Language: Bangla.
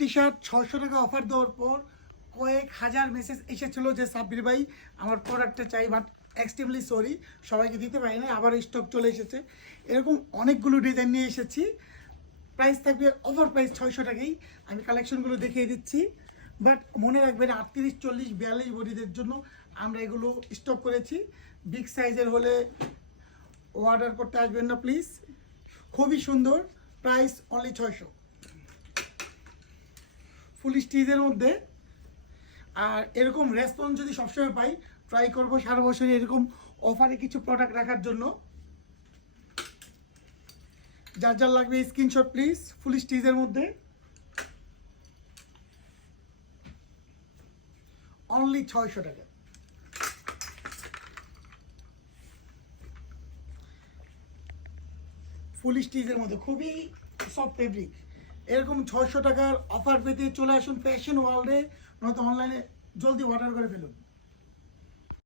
টি শার্ট 600 টাকা অফার দেওয়ার পর কয়েক হাজার মেসেজ এসেছিলো যে সাব্বির ভাই আমার প্রোডাক্টটা চাই, বাট এক্সট্রিমলি সরি সবাইকে দিতে পারি না, আবার স্টক চলে এসেছে। এরকম অনেকগুলো ডিজাইন নিয়ে এসেছি, প্রাইস থাকবে অফার প্রাইস 600 টাকাই। আমি কালেকশনগুলো দেখিয়ে দিচ্ছি, বাট মনে রাখবেন 38, 40, 42 বডিদের জন্য আমরা এগুলো স্টক করেছি। বিগ সাইজের হলে অর্ডার করতে আসবেন না প্লিজ। খুবই সুন্দর, প্রাইস অনলি 600। ফুল স্টিচের মধ্যে। আর এরকম রেসপন্স যদি সবসময় পাই, ট্রাই করবো সারা বছরই এরকম অফারে কিছু প্রোডাক্ট রাখার জন্য। যার যার লাগবে স্ক্রিনশট প্লিজ। ফুল স্টিচের মধ্যে অনলি 600 টাকা। ফুল স্টিচের মধ্যে খুবই সফট ফেব্রিক। এরকম 600 টাকার অফার পেতে চলে আসুন ফ্যাশন ওয়ার্ল্ডে, নয়তো অনলাইনে জলদি অর্ডার করে ফেলুন।